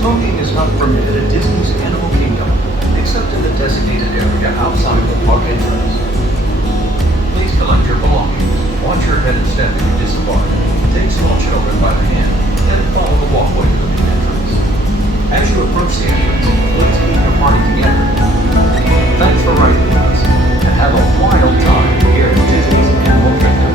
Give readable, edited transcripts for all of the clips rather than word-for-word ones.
Smoking is not permitted at Disney's Animal Kingdom, except in the designated area outside the park entrance. Please collect your belongings. Watch your head and step as you disembark. Take small children by the hand and follow the walkway to the main entrance. As you approach the entrance, please keep your party together. Thanks for riding with us, and have a wild time here at Disney's Animal Kingdom.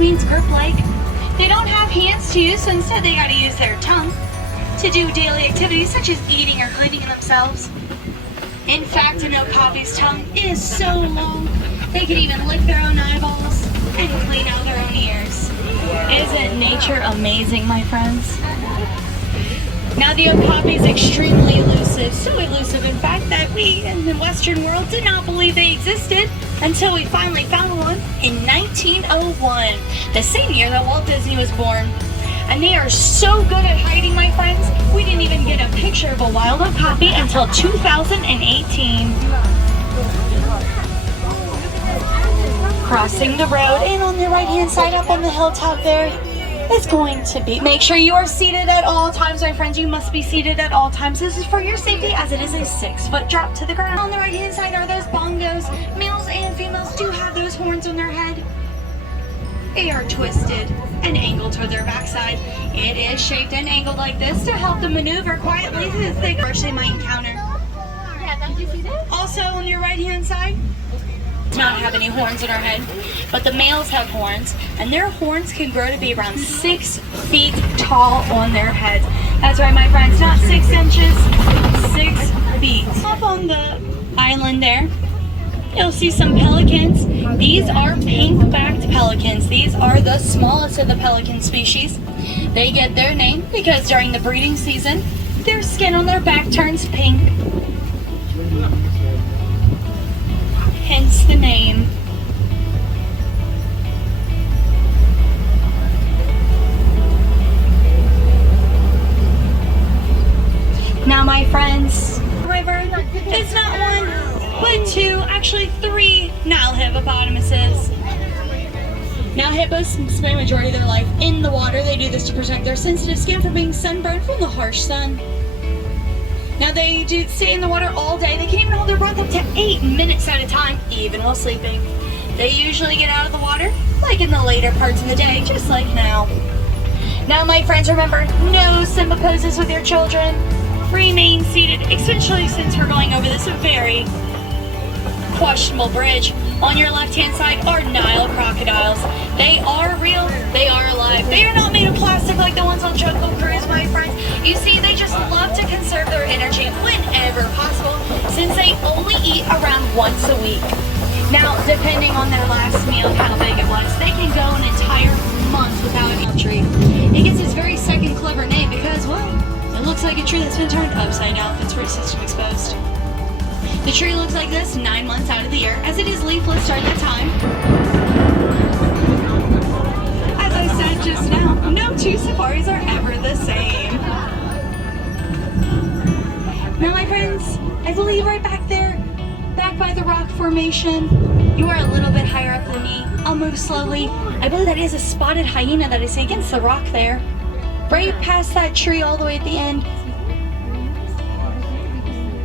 means grip-like. They don't have hands to use, so instead they gotta use their tongue to do daily activities such as eating or cleaning themselves. In fact, an okapi's tongue is so long, they can even lick their own eyeballs and clean out their own ears. Isn't nature amazing, my friends? Now, the okapi is extremely elusive, so elusive, in fact, that we in the Western world did not believe they existed until we finally found one in 1901, the same year that Walt Disney was born. And they are so good at hiding, my friends, we didn't even get a picture of a wild okapi until 2018. Crossing the road, and on the right-hand side up on the hilltop there, is going to be. Make sure you are seated at all times, my friends. You must be seated at all times. This is for your safety, as it is a 6-foot drop to the ground. On the right-hand side are those bongos. Males and females do have those horns on their head. They are twisted and angled toward their backside. It is shaped and angled like this to help them maneuver quietly through the thick brush they might encounter. Also, on your right-hand side, does not have any horns on our head, but the males have horns, and their horns can grow to be around 6 feet tall on their heads. That's right, my friends, not 6 inches, 6 feet. Up on the island there, you'll see some pelicans. These are pink-backed pelicans. These are the smallest of the pelican species. They get their name because during the breeding season, their skin on their back turns pink. Hence the name. Now, my friends, river is not one, but 2, actually 3 Nile hippopotamuses. Now, hippos spend the majority of their life in the water. They do this to protect their sensitive skin from being sunburned from the harsh sun. Now, they do stay in the water all day. They can even hold their breath up to 8 minutes at a time, even while sleeping. They usually get out of the water like in the later parts of the day, just like now. Now, my friends, remember, no Simba poses with your children. Remain seated, especially since we're going over this very questionable bridge. On your left-hand side are Nile crocodiles. They are real, they are alive. They are not made of plastic like the ones on Jungle Cruise, my friends. You see, they just love to conserve their energy whenever possible, since they only eat around once a week. Now, depending on their last meal, how big it was, they can go an entire month without a meal tree. It gets its very second clever name because, well, it looks like a tree that's been turned upside down with its root system exposed. The tree looks like this 9 months out of the year, as it is leafless during that time. As I said just now, no two safaris are ever the same. Now, my friends, I believe right back there, back by the rock formation, you are a little bit higher up than me. I'll move slowly. I believe that is a spotted hyena that I see against the rock there. Right past that tree all the way at the end.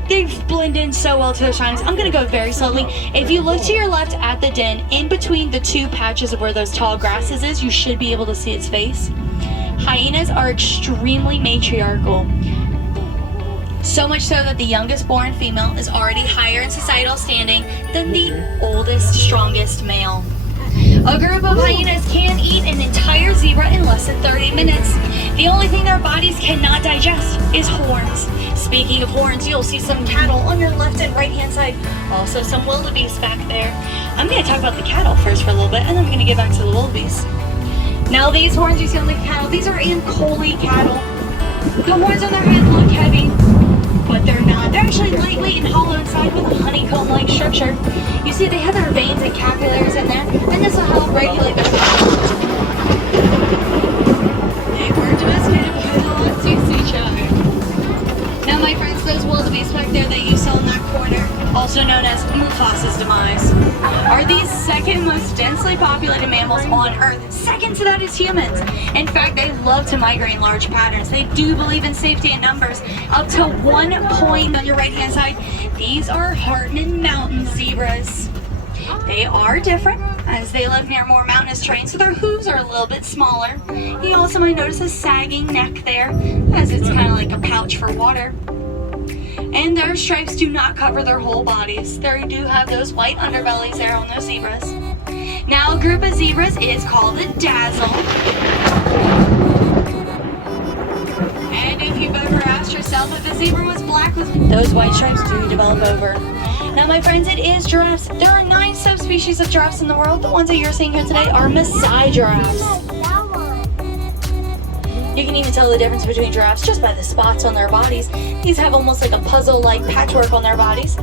They blend in so well to their surroundings. I'm going to go very slowly. If you look to your left at the den, in between the two patches of where those tall grasses is, you should be able to see its face. Hyenas are extremely matriarchal. So much so that the youngest born female is already higher in societal standing than the oldest, strongest male. A group of hyenas can eat an entire zebra in less than 30 minutes. The only thing their bodies cannot digest is horns. Speaking of horns, you'll see some cattle on your left and right hand side. Also some wildebeest back there. I'm going to talk about the cattle first for a little bit, and then I'm going to get back to the wildebeest. Now these horns you see on the cattle, these are Ankole cattle. The horns on their head look heavy, but they're not. They're actually lightweight and hollow inside with a honeycomb-like structure. You see they have their veins and capillaries in there, and this will help regulate their They were domesticated because they want to see each other. Now, my friends, those wildebeest back there that you saw in that corner, also known as Mufasa's demise, are the second most densely populated mammals on Earth. Second to that is humans. In fact, they love to migrate in large patterns. They do believe in safety in numbers. Up to 1 point on your right-hand side, these are Hartmann Mountain zebras. They are different as they live near more mountainous terrain, so their hooves are a little bit smaller. You also might notice a sagging neck there, as it's kind of like a pouch for water. And their stripes do not cover their whole bodies. They do have those white underbellies there on those zebras. Now, a group of zebras is called a dazzle. And if you've ever asked yourself if a zebra was black, those white stripes do develop over. Now, my friends, it is giraffes. There are 9 subspecies of giraffes in the world. The ones that you're seeing here today are Maasai giraffes. You can even tell the difference between giraffes just by the spots on their bodies. These have almost like a puzzle-like patchwork on their bodies.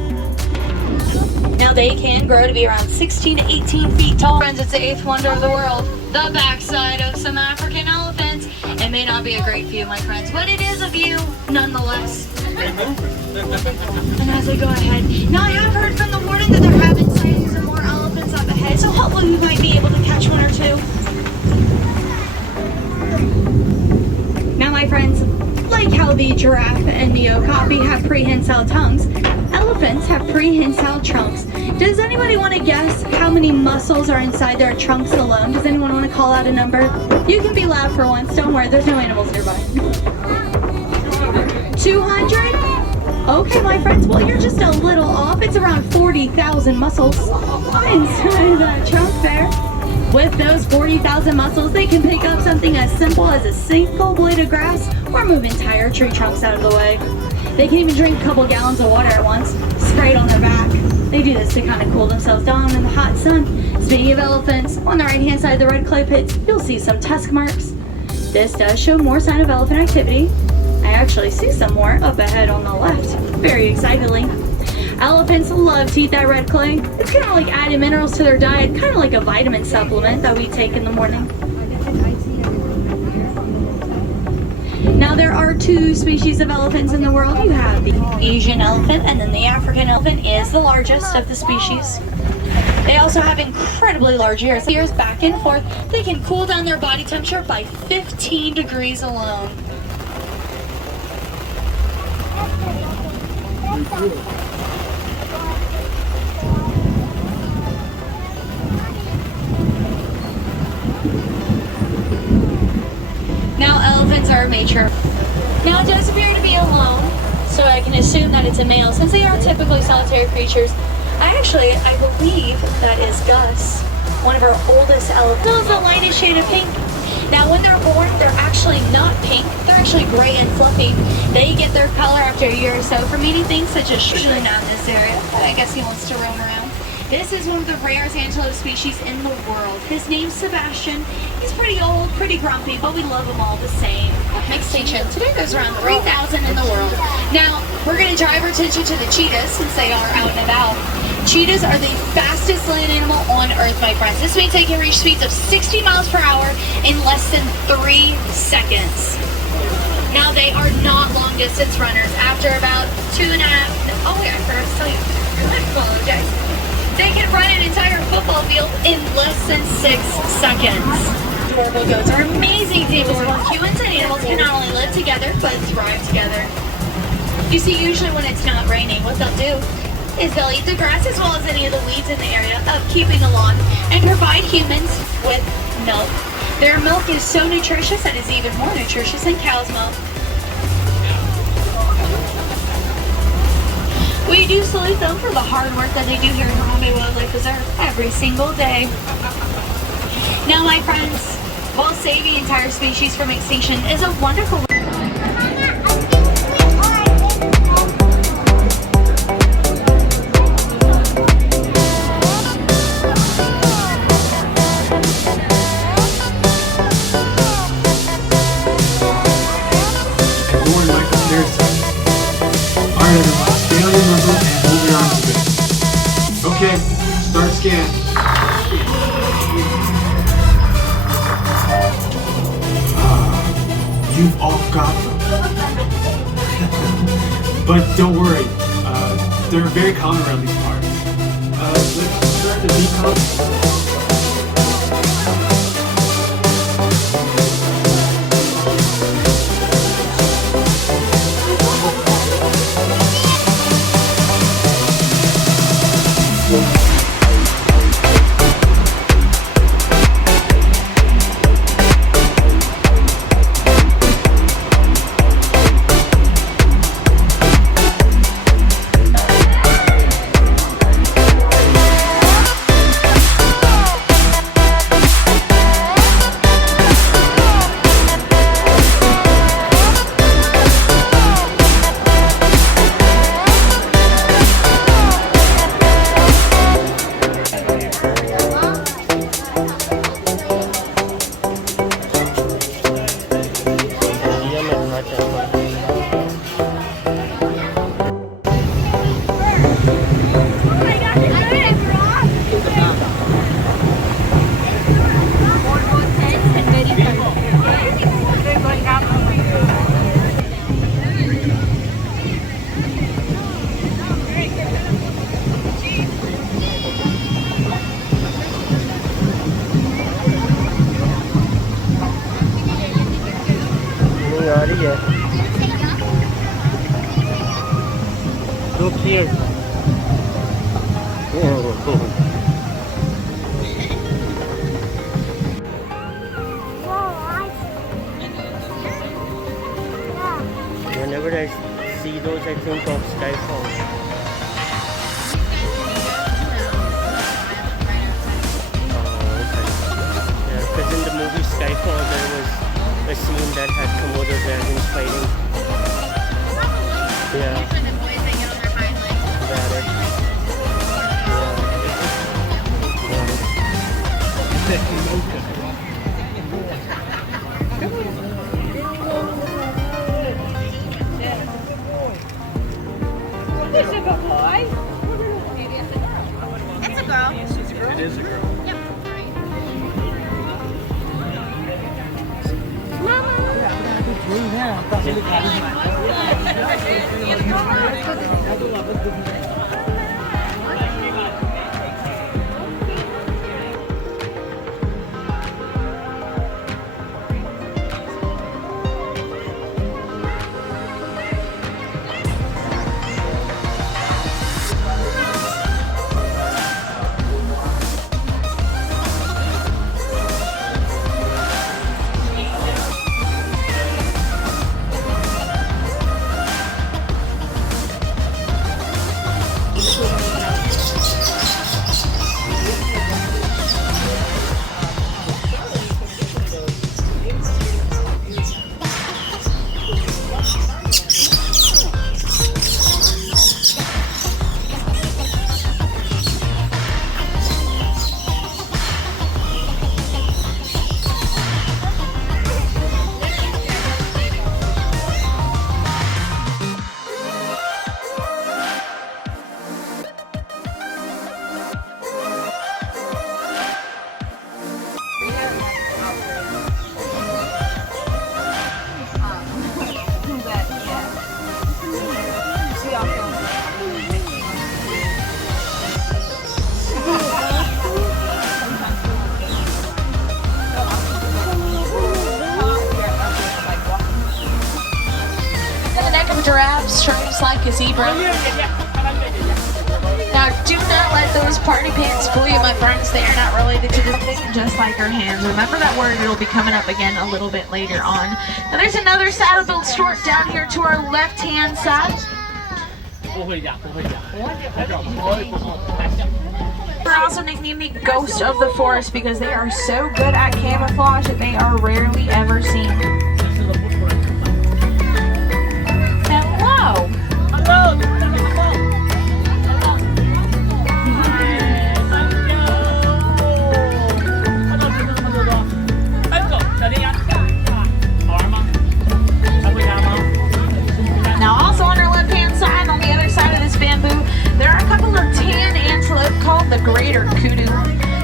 Now, they can grow to be around 16 to 18 feet tall. Friends, it's the 8th wonder of the world, the backside of some African elephants. It may not be a great view, my friends, but it is a view nonetheless. And as I go ahead, now I have heard from the warden that they're having sightings of more elephants up ahead, so hopefully we might be able to catch 1 or 2. Now, my friends, like how the giraffe and the okapi have prehensile tongues, elephants have prehensile trunks. Does anybody want to guess how many muscles are inside their trunks alone? Does anyone want to call out a number? You can be loud for once. Don't worry, there's no animals nearby. 200? Okay, my friends, well, you're just a little off. It's around 40,000 muscles inside that trunk there. With those 40,000 muscles, they can pick up something as simple as a single blade of grass or move entire tree trunks out of the way. They can even drink a couple gallons of water at once, sprayed on their back. They do this to kind of cool themselves down in the hot sun. Speaking of elephants, on the right-hand side of the red clay pits, you'll see some tusk marks. This does show more sign of elephant activity. I actually see some more up ahead on the left, very excitedly. Elephants love to eat that red clay. It's kind of like adding minerals to their diet, kind of like a vitamin supplement that we take in the morning. Now, there are 2 species of elephants in the world. You have the Asian elephant, and then the African elephant is the largest of the species. They also have incredibly large ears. Ears back and forth. They can cool down their body temperature by 15 degrees alone. mature. Now it does appear to be alone, so I can assume that it's a male since they are typically solitary creatures. I believe that is Gus, one of our oldest elephants. Still the lightest shade of pink. Now when they're born, they're actually not pink, they're actually gray and fluffy. They get their color after a year or so from eating things such as shroom in this area. I guess he wants to roam around. This is one of the rarest antelope species in the world. His name's Sebastian. He's pretty old, pretty grumpy, but we love him all the same. Extinction today there's around 3,000 in the world. Now, we're going to drive our attention to the cheetahs since they are out and about. Cheetahs are the fastest land animal on Earth, my friends. This means they can reach speeds of 60 miles per hour in less than 3 seconds. Now, they are not long distance runners. After about 2.5, oh yeah, I forgot to tell you. I apologize. They can run an entire football field in less than 6 seconds. Adorable goats are amazing examples of how humans and animals can not only live together, but thrive together. You see, usually when it's not raining, what they'll do is they'll eat the grass as well as any of the weeds in the area of keeping the lawn and provide humans with milk. Their milk is so nutritious that it's even more nutritious than cow's milk. We do salute them for the hard work that they do here in the Harambe Wildlife Reserve every single day. Now, my friends, while saving entire species from extinction is a wonderful Okay, start scan. You've all got them. But don't worry, they're very common around these parts. Let's start the decon. Look here. Whenever I see those, I think of Skyfall. Because in the movie Skyfall, there was a scene that had Komodo dragons fighting. Yeah. Got it. Is it a boy? Maybe it's a girl. It's a girl. It is a girl. Yep. of a giraffe, stripes like a zebra. Now, do not let those party pants fool you, my friends. They are not related to this thing, just like our hands. Remember that word, it'll be coming up again a little bit later on. Now, there's another saddle-built stork down here to our left-hand side. They're also nicknamed the Ghost of the Forest because they are so good at camouflage that they are rarely ever seen. Hello! Now also on our left-hand side, on the other side of this bamboo, there are a couple of tan antelope called the greater kudu.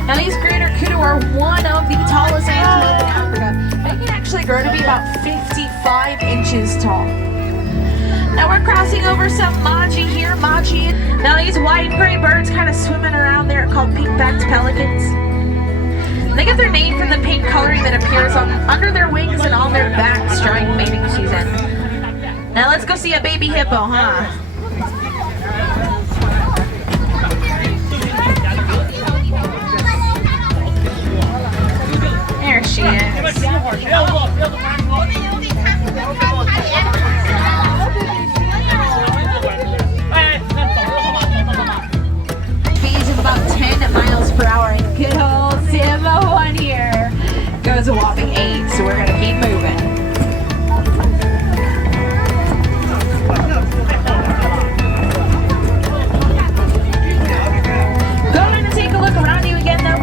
Now these greater kudu are one of the tallest antelope in Africa. They can actually grow to be about 55 inches tall. Now we're crossing over some Maji here, Maji. Now these white and gray birds kind of swimming around there are called pink-backed pelicans. They get their name from the pink coloring that appears under their wings and on their backs during mating season. Now let's go see a baby hippo, huh? There she is. Speeds of about 10 miles per hour, and good old Simba one here goes a whopping 8, so we're gonna keep moving.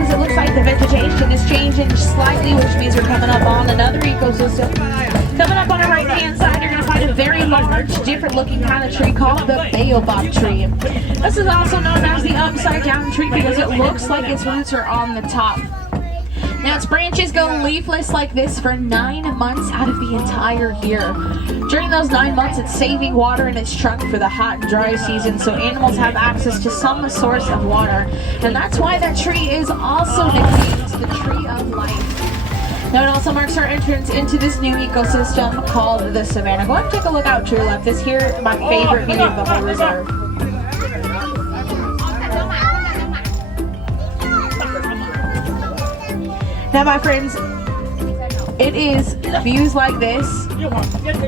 It looks like the vegetation is changing slightly, which means we're coming up on another ecosystem. Coming up on the right hand side, you're going to find a very large, different looking kind of tree called the baobab tree. This is also known as the upside down tree because it looks like its roots are on the top. Now its branches go leafless like this for 9 months out of the entire year. During those 9 months, it's saving water in its trunk for the hot and dry season, so animals have access to some source of water. And that's why that tree is also nicknamed the Tree of Life. Now it also marks our entrance into this new ecosystem called the Savannah. Go ahead and take a look out to your left. This here is my favorite view of the whole reserve. Now, my friends, it is views like this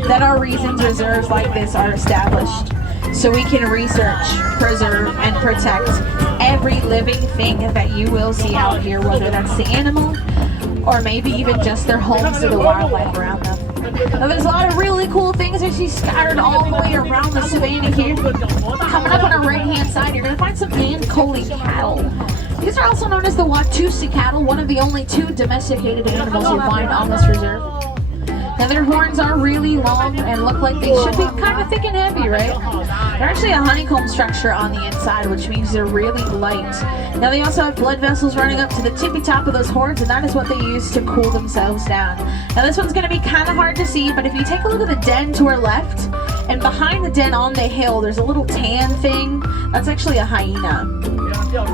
that are reasons reserves like this are established. So we can research, preserve, and protect every living thing that you will see out here, whether that's the animal or maybe even just their homes to the wildlife around them. Now, there's a lot of really cool things that she's scattered all the way around the savannah here. Coming up on our right-hand side, you're going to find some Mancoli cattle. These are also known as the Watusi cattle, one of the only 2 domesticated animals you'll find on this reserve. Now their horns are really long and look like they should be kind of thick and heavy, right? They're actually a honeycomb structure on the inside, which means they're really light. Now they also have blood vessels running up to the tippy top of those horns, and that is what they use to cool themselves down. Now this one's going to be kind of hard to see, but if you take a look at the den to our left, and behind the den on the hill, there's a little tan thing. That's actually a hyena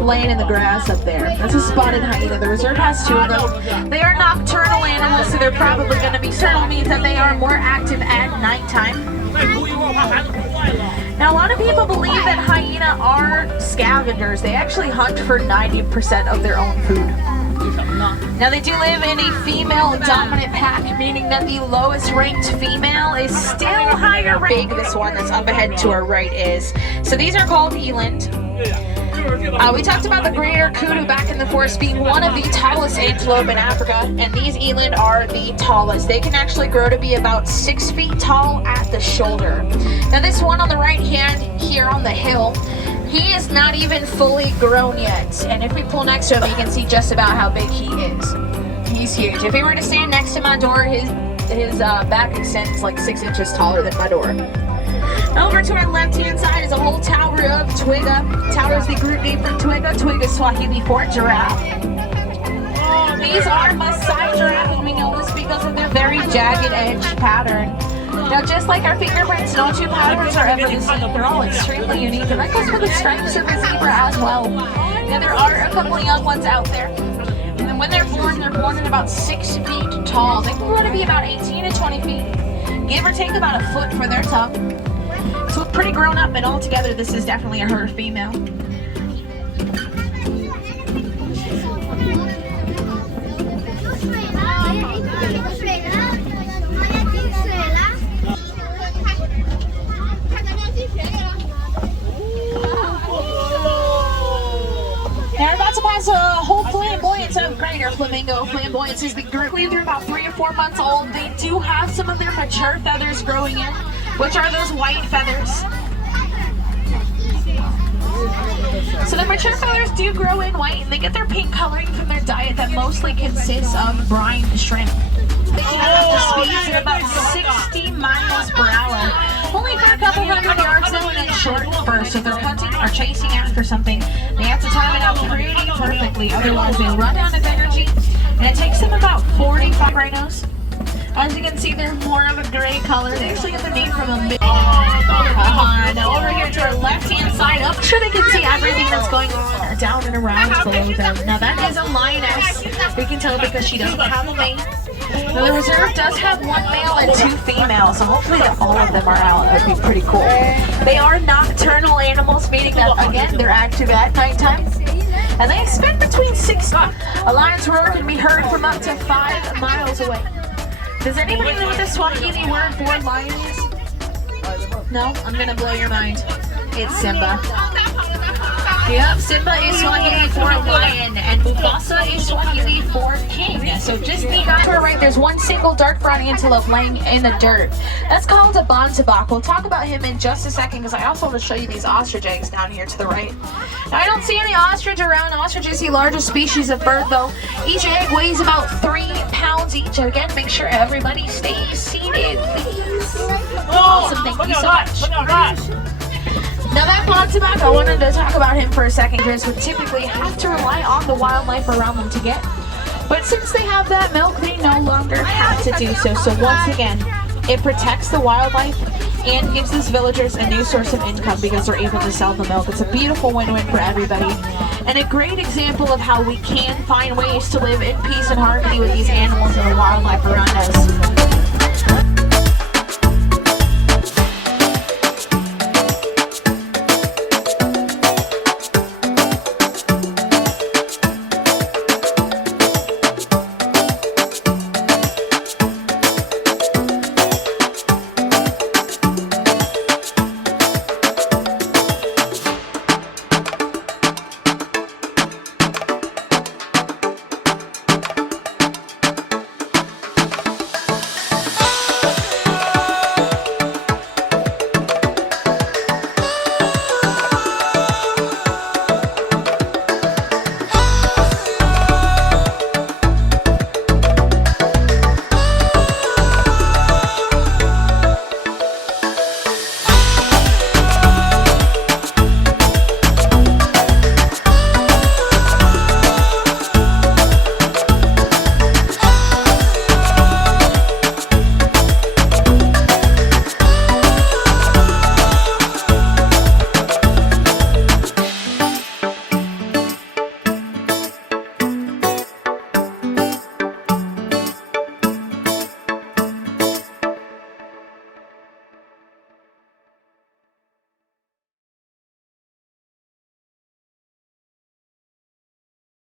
laying in the grass up there. That's a spotted hyena. The reserve has 2 of them. They are nocturnal animals, so they're probably going to be nocturnal, means that they are more active at nighttime. Now, a lot of people believe that hyena are scavengers. They actually hunt for 90% of their own food. Now, they do live in a female-dominant pack, meaning that the lowest-ranked female is still higher ranked. Big this one that's up ahead to our right is. So these are called eland. We talked about the greater kudu back in the forest being one of the tallest antelope in Africa, and these eland are the tallest. They can actually grow to be about 6 feet tall at the shoulder. Now this one on the right hand here on the hill, he is not even fully grown yet, and if we pull next to him, you can see just about how big he is. He's huge. If he were to stand next to my door, his back extends like 6 inches taller than my door. Over to our left-hand side is a whole tower of twiga. Tower is the group name for twiga. Twiga is Swahili for giraffe. These are Maasai giraffes, and we know this because of their very jagged edge pattern. Now, just like our fingerprints, no 2 patterns are ever the same. They're all extremely unique, and that goes for the stripes of the zebra as well. Now, there are a couple of young ones out there. And when they're born at about 6 feet tall. They can grow to be about 18 to 20 feet. Give or take about a foot for their tongue. pretty grown up, and altogether this is definitely a her female. Now we're about to pass a whole flamboyance of greater flamingo. Flamboyance is the group. They're about 3 or 4 months old. They do have some of their mature feathers growing in, which are those white feathers. So the mature feathers do grow in white, and they get their pink coloring from their diet that mostly consists of brine shrimp. They can have the speeds at about 60 miles per hour. Only for a couple hundred yards though, and it's short bursts. So if they're hunting or chasing after something, they have to time it out pretty perfectly. Otherwise they run out of energy, and it takes them about 45 rhinos. As you can see, they're more of a gray color. They actually get the name from a big... Now over here to our left-hand side, up sure they can see everything that's going on down and around below them. Now that is a lioness. We can tell because she doesn't have a mate. Now the reserve does have 1 male and 2 females, so hopefully all of them are out. That would be pretty cool. They are nocturnal animals, meaning that, again, they're active at nighttime. And they spend between 6... A lion's roar can be heard from up to 5 miles away. Does anybody know what the Swahili word for lion is? No? I'm gonna blow your mind. It's Simba. Yep, Simba is Swahili for lion, and Mufasa is Swahili for king. So just be guys. To our right, there's one single dark brown antelope laying in the dirt. That's called a bontabak. We'll talk about him in just a second, because I also want to show you these ostrich eggs down here to the right. Now, I don't see any ostrich around. Ostrich is the largest species of bird, though. Each egg weighs about 3 pounds each. And again, make sure everybody stays seated, please. Awesome, thank you so much. Now that bontabak, I wanted to talk about him for a second. Because would typically have to rely on the wildlife around them to get. But since they have that milk, they no longer have to do so. So once again, it protects the wildlife and gives these villagers a new source of income because they're able to sell the milk. It's a beautiful win-win for everybody. And a great example of how we can find ways to live in peace and harmony with these animals and the wildlife around us.